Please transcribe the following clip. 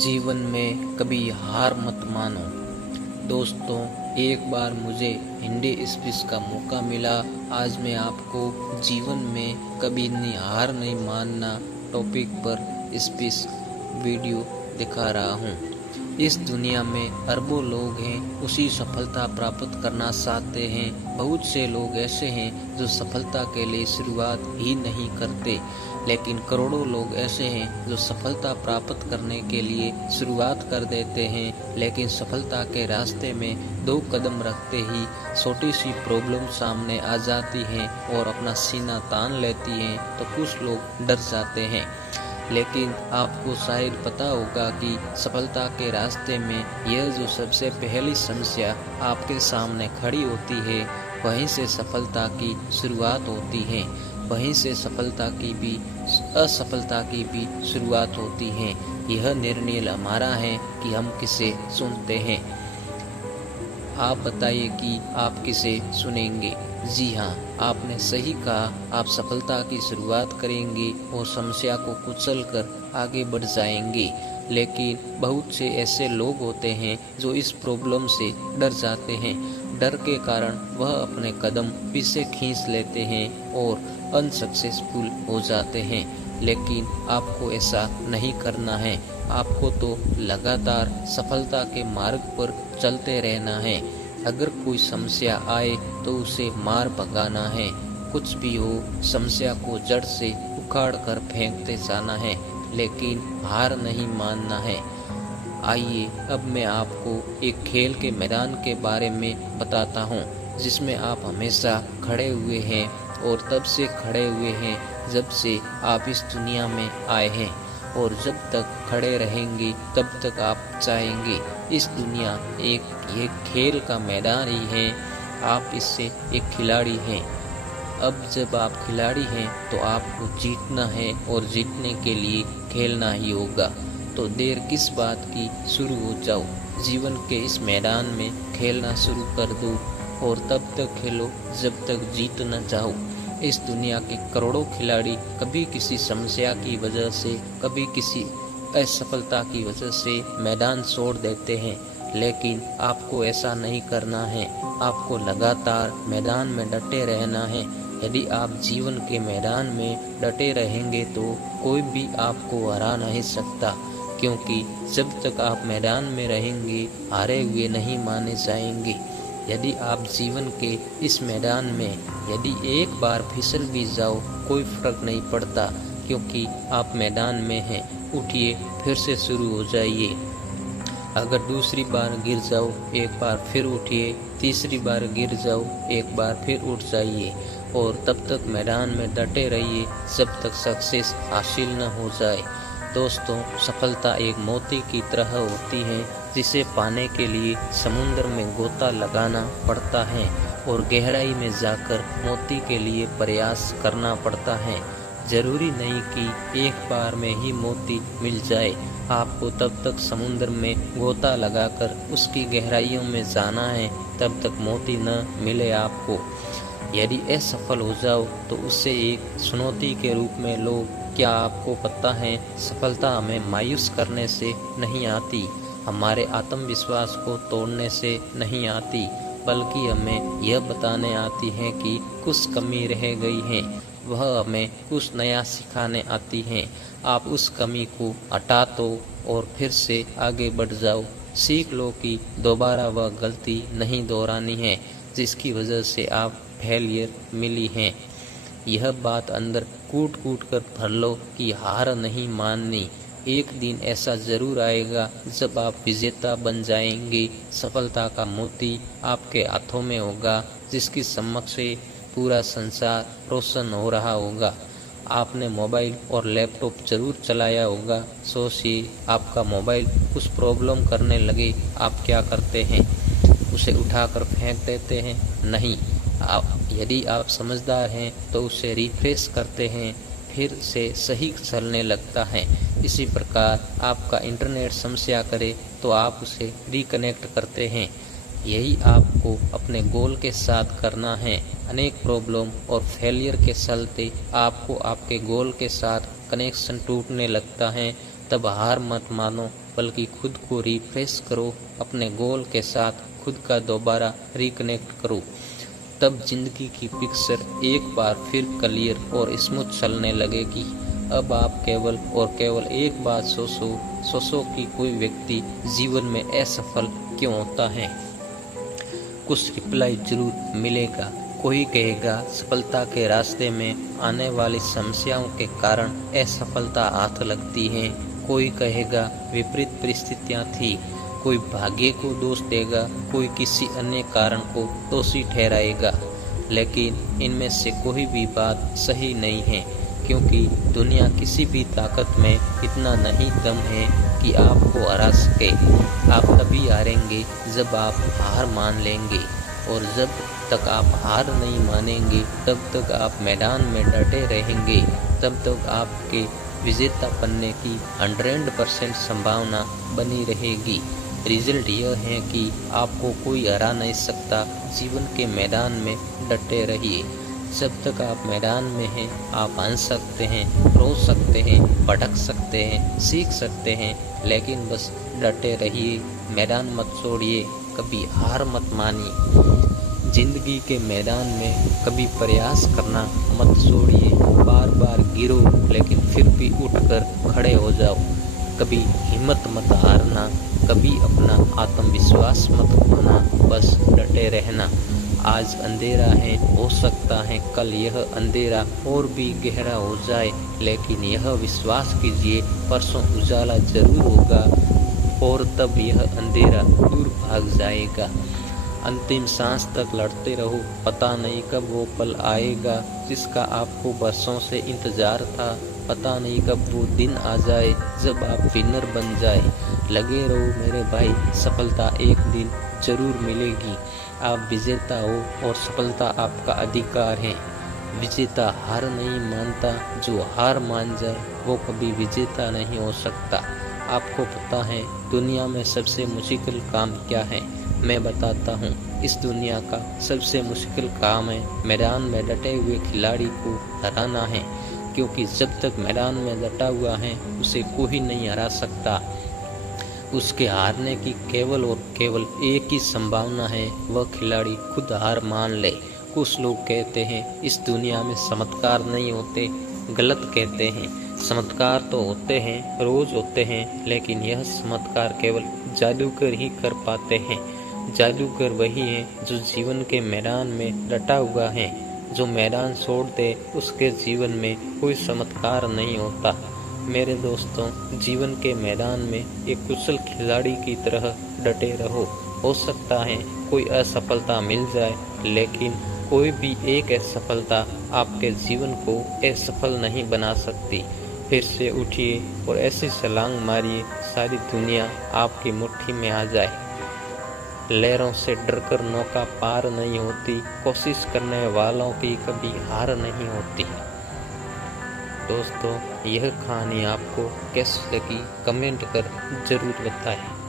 जीवन में कभी हार मत मानो। दोस्तों, एक बार मुझे हिंदी स्पीच का मौका मिला। आज मैं आपको जीवन में कभी हार नहीं मानना टॉपिक पर स्पीच वीडियो दिखा रहा हूँ। इस दुनिया में अरबों लोग हैं, उसी सफलता प्राप्त करना चाहते हैं। बहुत से लोग ऐसे हैं जो सफलता के लिए शुरुआत ही नहीं करते, लेकिन करोड़ों लोग ऐसे हैं जो सफलता प्राप्त करने के लिए शुरुआत कर देते हैं, लेकिन सफलता के रास्ते में 2 कदम रखते ही छोटी सी प्रॉब्लम सामने आ जाती है और अपना सीना तान लेती हैं, तो कुछ लोग डर जाते हैं। लेकिन आपको शायद पता होगा कि सफलता के रास्ते में यह जो सबसे पहली समस्या आपके सामने खड़ी होती है, वहीं से सफलता की शुरुआत होती है। वहीं से सफलता की भी असफलता की भी शुरुआत होती है। यह निर्णय हमारा है कि हम किसे सुनते हैं। आप बताइए कि आप किसे सुनेंगे। जी हाँ, आपने सही कहा। आप सफलता की शुरुआत करेंगे और समस्या को कुचल कर आगे बढ़ जाएंगे। लेकिन बहुत से ऐसे लोग होते हैं जो इस प्रॉब्लम से डर जाते हैं। डर के कारण वह अपने कदम पीछे खींच लेते हैं और अनसक्सेसफुल हो जाते हैं। लेकिन आपको ऐसा नहीं करना है। आपको तो लगातार सफलता के मार्ग पर चलते रहना है। अगर कोई समस्या आए तो उसे मार भगाना है। कुछ भी हो, समस्या को जड़ से उखाड़ कर फेंकते जाना है, लेकिन हार नहीं मानना है। आइए अब मैं आपको एक खेल के मैदान के बारे में बताता हूँ, जिसमें आप हमेशा खड़े हुए हैं और तब से खड़े हुए हैं जब से आप इस दुनिया में आए हैं, और जब तक खड़े रहेंगे तब तक आप चाहेंगे। इस दुनिया एक खेल का मैदान ही है। आप इससे एक खिलाड़ी हैं। अब जब आप खिलाड़ी हैं तो आपको जीतना है और जीतने के लिए खेलना ही होगा। तो देर किस बात की, शुरू हो जाओ। जीवन के इस मैदान में खेलना शुरू कर दो और तब तक खेलो जब तक जीत न जाओ। इस दुनिया के करोड़ों खिलाड़ी कभी किसी समस्या की वजह से, कभी किसी असफलता की वजह से मैदान छोड़ देते हैं, लेकिन आपको ऐसा नहीं करना है। आपको लगातार मैदान में डटे रहना है। यदि आप जीवन के मैदान में डटे रहेंगे तो कोई भी आपको हरा नहीं सकता, क्योंकि जब तक आप मैदान में रहेंगे हारे हुए नहीं माने जाएंगे। यदि आप जीवन के इस मैदान में यदि एक बार फिसल भी जाओ, कोई फर्क नहीं पड़ता, क्योंकि आप मैदान में हैं। उठिए, फिर से शुरू हो जाइए। अगर दूसरी बार गिर जाओ, एक बार फिर उठिए। तीसरी बार गिर जाओ, एक बार फिर उठ जाइए, और तब तक मैदान में डटे रहिए जब तक सक्सेस हासिल न हो जाए। दोस्तों, सफलता एक मोती की तरह होती है, जिसे पाने के लिए समुद्र में गोता लगाना पड़ता है और गहराई में जाकर मोती के लिए प्रयास करना पड़ता है। जरूरी नहीं कि एक बार में ही मोती मिल जाए। आपको तब तक समुद्र में गोता लगाकर उसकी गहराइयों में जाना है, तब तक मोती न मिले आपको। यदि असफल हो जाओ तो उसे एक चुनौती के रूप में लो। क्या आपको पता है, सफलता हमें मायूस करने से नहीं आती, हमारे आत्मविश्वास को तोड़ने से नहीं आती, बल्कि हमें यह बताने आती है कि कुछ कमी रह गई है। वह हमें कुछ नया सिखाने आती है। आप उस कमी को हटा दो और फिर से आगे बढ़ जाओ। सीख लो कि दोबारा वह गलती नहीं दोहरानी है जिसकी वजह से आप फेलियर मिली हैं। यह बात अंदर कूट कूट कर भर लो कि हार नहीं माननी। एक दिन ऐसा जरूर आएगा जब आप विजेता बन जाएंगे। सफलता का मोती आपके हाथों में होगा, जिसकी चमक से पूरा संसार रोशन हो रहा होगा। आपने मोबाइल और लैपटॉप जरूर चलाया होगा। सोचिए, आपका मोबाइल कुछ प्रॉब्लम करने लगे, आप क्या करते हैं? उसे उठाकर फेंक देते हैं? नहीं। यदि आप समझदार हैं तो उसे रिफ्रेश करते हैं, फिर से सही चलने लगता है। इसी प्रकार आपका इंटरनेट समस्या करे तो आप उसे रिकनेक्ट करते हैं। यही आपको अपने गोल के साथ करना है। अनेक प्रॉब्लम और फेलियर के चलते आपको आपके गोल के साथ कनेक्शन टूटने लगता है तब हार मत मानो, बल्कि खुद को रिफ्रेश करो, अपने गोल के साथ खुद का दोबारा रिकनेक्ट करो। तब जिंदगी की पिक्चर एक बार फिर क्लियर और स्मूथ चलने लगेगी। अब आप केवल और केवल एक बात सोचो कि कोई व्यक्ति जीवन में असफल क्यों होता है। कुछ रिप्लाई जरूर मिलेगा। कोई कहेगा सफलता के रास्ते में आने वाली समस्याओं के कारण असफलता हाथ लगती है। कोई कहेगा विपरीत परिस्थितियां थी। कोई भाग्य को दोष देगा, कोई किसी अन्य कारण को दोषी ठहराएगा। लेकिन इनमें से कोई भी बात सही नहीं है, क्योंकि दुनिया किसी भी ताकत में इतना नहीं दम है कि आपको हरा सके। आप तभी हारेंगे जब आप हार मान लेंगे, और जब तक आप हार नहीं मानेंगे तब तक आप मैदान में डटे रहेंगे। तब तक आपके विजेता बनने की 100% संभावना बनी रहेगी। रिजल्ट यह है कि आपको कोई हरा नहीं सकता। जीवन के मैदान में डटे रहिए। जब तक आप मैदान में हैं, आप हंस सकते हैं, रो सकते हैं, भटक सकते हैं, सीख सकते हैं, लेकिन बस डटे रहिए, मैदान मत छोड़िए, कभी हार मत मानिए। जिंदगी के मैदान में कभी प्रयास करना मत छोड़िए। बार बार गिरो, लेकिन फिर भी उठकर खड़े हो जाओ। कभी हिम्मत मत हारना, कभी अपना आत्मविश्वास मत खोना, बस डटे रहना। आज अंधेरा है, हो सकता है कल यह अंधेरा और भी गहरा हो जाए, लेकिन यह विश्वास कीजिए परसों उजाला जरूर होगा, और तब यह अंधेरा दूर भाग जाएगा। अंतिम सांस तक लड़ते रहो। पता नहीं कब वो पल आएगा जिसका आपको बरसों से इंतजार था। पता नहीं कब वो दिन आ जाए जब आप विनर बन जाए। लगे रहो मेरे भाई, सफलता एक दिन जरूर मिलेगी। आप विजेता हो और सफलता आपका अधिकार है। विजेता हार नहीं मानता, जो हार मान जाए वो कभी विजेता नहीं हो सकता। आपको पता है दुनिया में सबसे मुश्किल काम क्या है? मैं बताता हूँ। इस दुनिया का सबसे मुश्किल काम है मैदान में डटे हुए खिलाड़ी को हराना है, क्योंकि जब तक मैदान में डटा हुआ है उसे कोई नहीं हरा सकता। उसके हारने की केवल और केवल एक ही संभावना है, वह खिलाड़ी खुद हार मान ले। कुछ लोग कहते हैं इस दुनिया में चमत्कार नहीं होते। गलत कहते हैं। चमत्कार तो होते हैं, रोज होते हैं, लेकिन यह चमत्कार केवल जादूगर ही कर पाते हैं। जादूगर वही है जो जीवन के मैदान में डटा हुआ है। जो मैदान छोड़ दे उसके जीवन में कोई चमत्कार नहीं होता। मेरे दोस्तों, जीवन के मैदान में एक कुशल खिलाड़ी की तरह डटे रहो। हो सकता है कोई असफलता मिल जाए, लेकिन कोई भी एक असफलता आपके जीवन को असफल नहीं बना सकती। फिर से उठिए और ऐसी छलांग मारिए सारी दुनिया आपकी मुट्ठी में आ जाए। लहरों से डरकर नौका पार नहीं होती। कोशिश करने वालों की कभी हार नहीं होती। दोस्तों, यह कहानी आपको कैसी लगी कमेंट कर जरूर बताएं।